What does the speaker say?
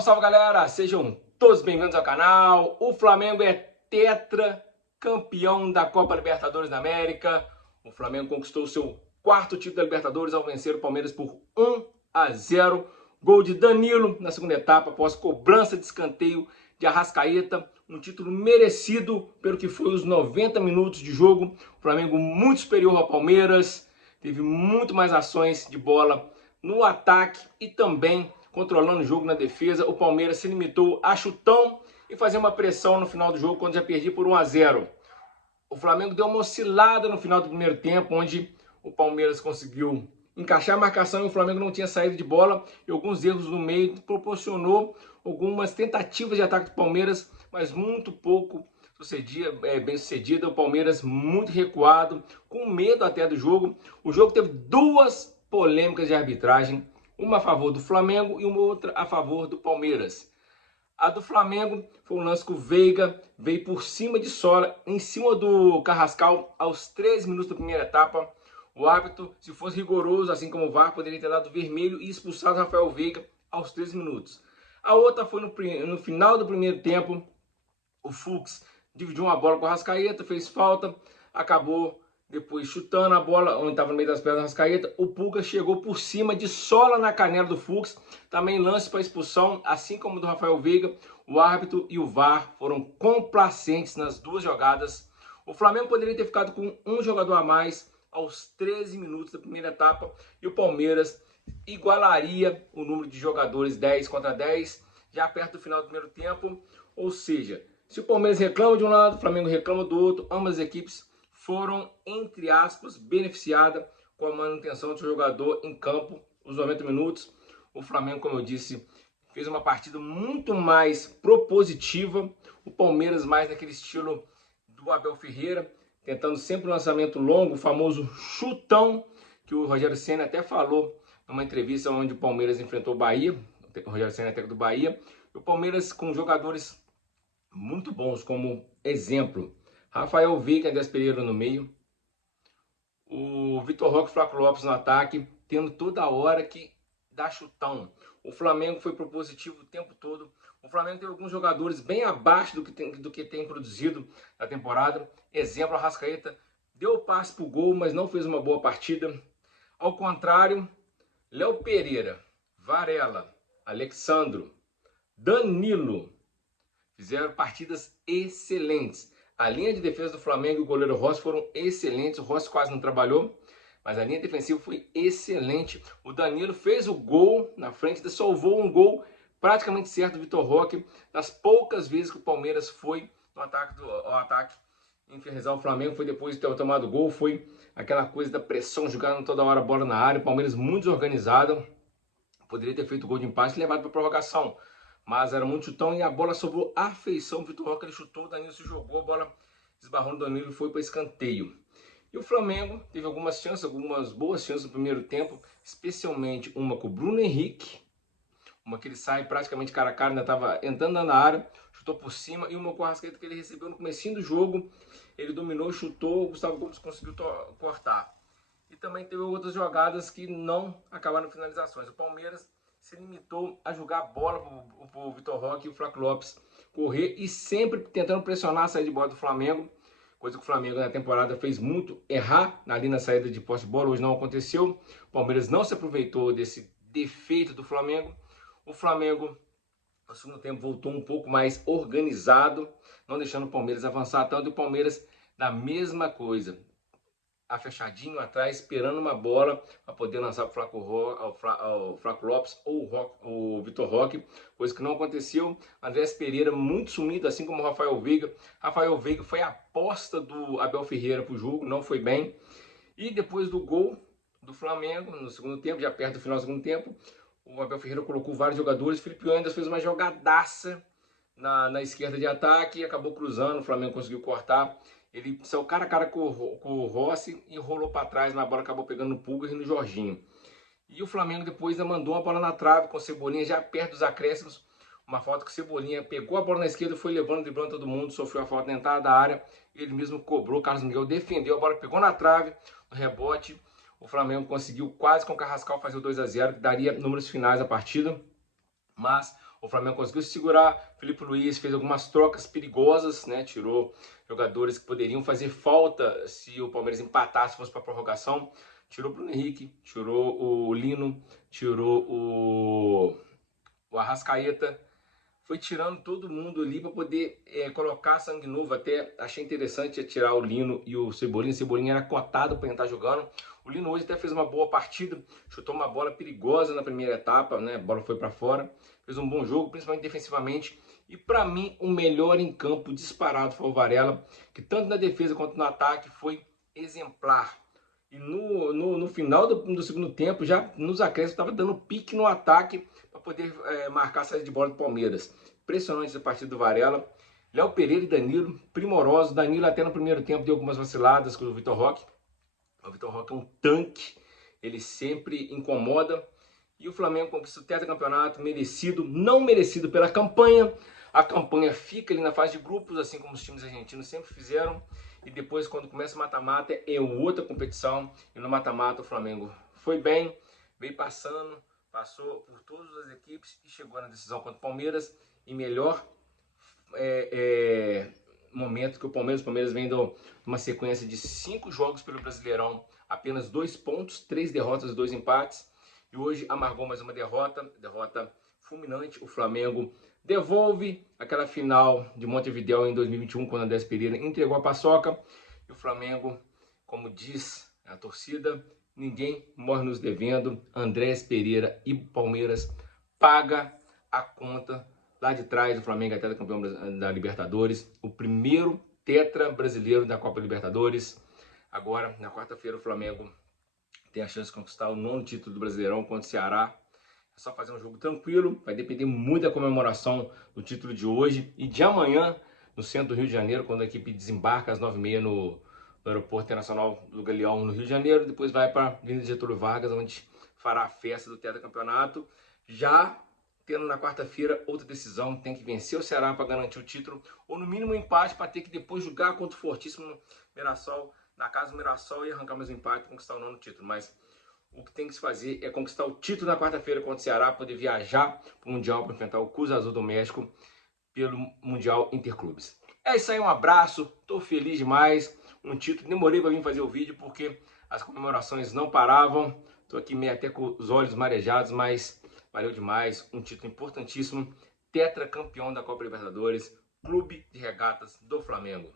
Salve, salve galera! Sejam todos bem-vindos ao canal. O Flamengo é tetracampeão da Copa Libertadores da América. O Flamengo conquistou seu quarto título da Libertadores ao vencer o Palmeiras por 1-0. Gol de Danilo na segunda etapa, após cobrança de escanteio de Arrascaeta. Um título merecido pelo que foi os 90 minutos de jogo. O Flamengo muito superior ao Palmeiras, teve muito mais ações de bola no ataque e também controlando o jogo na defesa. O Palmeiras se limitou a chutão e fazer uma pressão no final do jogo, quando já perdia por 1-0. O Flamengo deu uma oscilada no final do primeiro tempo, onde o Palmeiras conseguiu encaixar a marcação e o Flamengo não tinha saída de bola, e alguns erros no meio proporcionou algumas tentativas de ataque do Palmeiras, mas muito pouco bem sucedida. O Palmeiras muito recuado, com medo até do jogo. O jogo teve duas polêmicas de arbitragem, uma a favor do Flamengo e uma outra a favor do Palmeiras. A do Flamengo foi um lance que o Veiga veio por cima de Sola, em cima do Carrascal, aos 13 minutos da primeira etapa. O árbitro, se fosse rigoroso, assim como o VAR, poderia ter dado vermelho e expulsado o Rafael Veiga aos 13 minutos. A outra foi no final do primeiro tempo. O Fux dividiu uma bola com o Arrascaeta, fez falta, acabou depois chutando a bola, onde estava no meio das pernas do Arrascaeta. O Pulga chegou por cima de Sola na canela do Fux. Também lance para expulsão, assim como do Rafael Veiga. O árbitro e o VAR foram complacentes nas duas jogadas. O Flamengo poderia ter ficado com um jogador a mais aos 13 minutos da primeira etapa, e o Palmeiras igualaria o número de jogadores 10 contra 10, já perto do final do primeiro tempo. Ou seja, se o Palmeiras reclama de um lado, o Flamengo reclama do outro, ambas as equipes foram, entre aspas, beneficiadas com a manutenção do seu jogador em campo os 90 minutos. O Flamengo, como eu disse, fez uma partida muito mais propositiva, o Palmeiras mais naquele estilo do Abel Ferreira, tentando sempre um lançamento longo, o famoso chutão, que o Rogério Ceni até falou numa entrevista onde o Palmeiras enfrentou o Bahia. O Rogério Ceni é técnico do Bahia. E o Palmeiras com jogadores muito bons, como exemplo, Rafael Veiga e Andrés Pereira no meio, o Vitor Roque e Flaco Lopes no ataque, tendo toda hora que dar chutão. O Flamengo foi propositivo o tempo todo. O Flamengo tem alguns jogadores bem abaixo do que tem produzido na temporada. Exemplo, Arrascaeta deu o passe para o gol, mas não fez uma boa partida. Ao contrário, Léo Pereira, Varela, Alexandro, Danilo fizeram partidas excelentes. A linha de defesa do Flamengo e o goleiro Rossi foram excelentes. O Rossi quase não trabalhou, mas a linha defensiva foi excelente. O Danilo fez o gol na frente, salvou um gol praticamente certo do Vitor Roque. Das poucas vezes que o Palmeiras foi no ataque infernizar o Flamengo, foi depois de ter tomado o gol, foi aquela coisa da pressão, jogando toda hora a bola na área. O Palmeiras muito desorganizado, poderia ter feito o gol de empate e levado para a prorrogação, mas era muito chutão e a bola sobrou à feição. O Vitor Roque ele chutou, o Danilo se jogou, a bola esbarrou no Danilo e foi para escanteio. E o Flamengo teve algumas chances, algumas boas chances no primeiro tempo, especialmente uma com o Bruno Henrique, uma que ele sai praticamente cara a cara, ainda estava entrando na área, chutou por cima, e uma com o Arrascaeta que ele recebeu no comecinho do jogo, ele dominou, chutou, o Gustavo Gomes conseguiu cortar. E também teve outras jogadas que não acabaram em finalizações. O Palmeiras se limitou a jogar a bola para o Vitor Roque e o Flaco Lopes correr, e sempre tentando pressionar a saída de bola do Flamengo, coisa que o Flamengo na temporada fez muito errar ali na saída de posse de bola. Hoje não aconteceu. O Palmeiras não se aproveitou desse defeito do Flamengo. O Flamengo, no segundo tempo, voltou um pouco mais organizado, não deixando o Palmeiras avançar tanto. E o Palmeiras, da mesma coisa, fechadinho atrás, esperando uma bola para poder lançar para o Flaco Lopes ou o Vitor Roque, coisa que não aconteceu. Andrés Pereira muito sumido, assim como o Rafael Veiga. Rafael Veiga foi a aposta do Abel Ferreira para o jogo, não foi bem. E depois do gol do Flamengo, no segundo tempo, já perto do final do segundo tempo, o Abel Ferreira colocou vários jogadores. Felipe Anderson fez uma jogadaça na esquerda de ataque e acabou cruzando. O Flamengo conseguiu cortar. Ele saiu cara a cara com o Rossi e rolou para trás, mas a bola acabou pegando no Pulga e no Jorginho. E o Flamengo depois mandou uma bola na trave com o Cebolinha, já perto dos acréscimos. Uma falta que o Cebolinha pegou a bola na esquerda, foi levando, driblando todo mundo, sofreu a falta na entrada da área. Ele mesmo cobrou, o Carlos Miguel defendeu, a bola pegou na trave, no rebote. O Flamengo conseguiu quase com o Carrascal fazer o 2-0, que daria números finais à partida. Mas O Flamengo conseguiu se segurar, Felipe Luiz fez algumas trocas perigosas, né? Tirou jogadores que poderiam fazer falta se o Palmeiras empatasse, fosse para prorrogação. Tirou o Bruno Henrique, tirou o Lino, tirou o Arrascaeta. Foi tirando todo mundo ali para poder colocar sangue novo. Até achei interessante tirar o Lino e o Cebolinha. O Cebolinha era cotado para entrar jogando. O Lino hoje até fez uma boa partida, chutou uma bola perigosa na primeira etapa, né? A bola foi para fora. Fez um bom jogo, principalmente defensivamente. E para mim, o melhor em campo disparado foi o Varela, que tanto na defesa quanto no ataque foi exemplar. E no final do segundo tempo, já nos acréscimos, estava dando pique no ataque para poder marcar a saída de bola do Palmeiras. Impressionante essa partida do Varela. Léo Pereira e Danilo, primorosos. Danilo até no primeiro tempo deu algumas vaciladas com o Vitor Roque. O Vitor Roque é um tanque, ele sempre incomoda. E o Flamengo conquista o tetracampeonato, merecido, não merecido pela campanha. A campanha fica ali na fase de grupos, assim como os times argentinos sempre fizeram. E depois, quando começa o mata-mata, é outra competição. E no mata-mata o Flamengo foi bem, veio passando, passou por todas as equipes e chegou na decisão contra o Palmeiras. E melhor momento que o Palmeiras vem de uma sequência de 5 jogos pelo Brasileirão, apenas 2 pontos, 3 derrotas, 2 empates. E hoje amargou mais uma derrota fulminante. O Flamengo devolve aquela final de Montevidéu em 2021, quando Andrés Pereira entregou a paçoca. E o Flamengo, como diz a torcida, ninguém morre nos devendo. Andrés Pereira e Palmeiras paga a conta. Lá de trás, o Flamengo é tetracampeão da Libertadores, o primeiro tetra brasileiro da Copa Libertadores. Agora, na quarta-feira, o Flamengo tem a chance de conquistar o 9º título do Brasileirão contra o Ceará. É só fazer um jogo tranquilo, vai depender muito da comemoração do título de hoje e de amanhã, no centro do Rio de Janeiro, quando a equipe desembarca às 9h30 no Aeroporto Internacional do Galeão, no Rio de Janeiro. Depois vai para a Avenida Getúlio Vargas, onde fará a festa do tetracampeonato. Já tendo na quarta-feira outra decisão, tem que vencer o Ceará para garantir o título, ou no mínimo um empate para ter que depois jogar contra o fortíssimo Mirassol, na casa do Mirassol, e arrancar mais um empate para conquistar o 9º título. Mas o que tem que se fazer é conquistar o título na quarta-feira contra o Ceará, poder viajar para o Mundial para enfrentar o Cruz Azul do México pelo Mundial Interclubes. É isso aí, um abraço, estou feliz demais, um título, demorei para vir fazer o vídeo porque as comemorações não paravam, estou aqui meio até com os olhos marejados, mas valeu demais, um título importantíssimo, tetracampeão da Copa Libertadores, Clube de Regatas do Flamengo.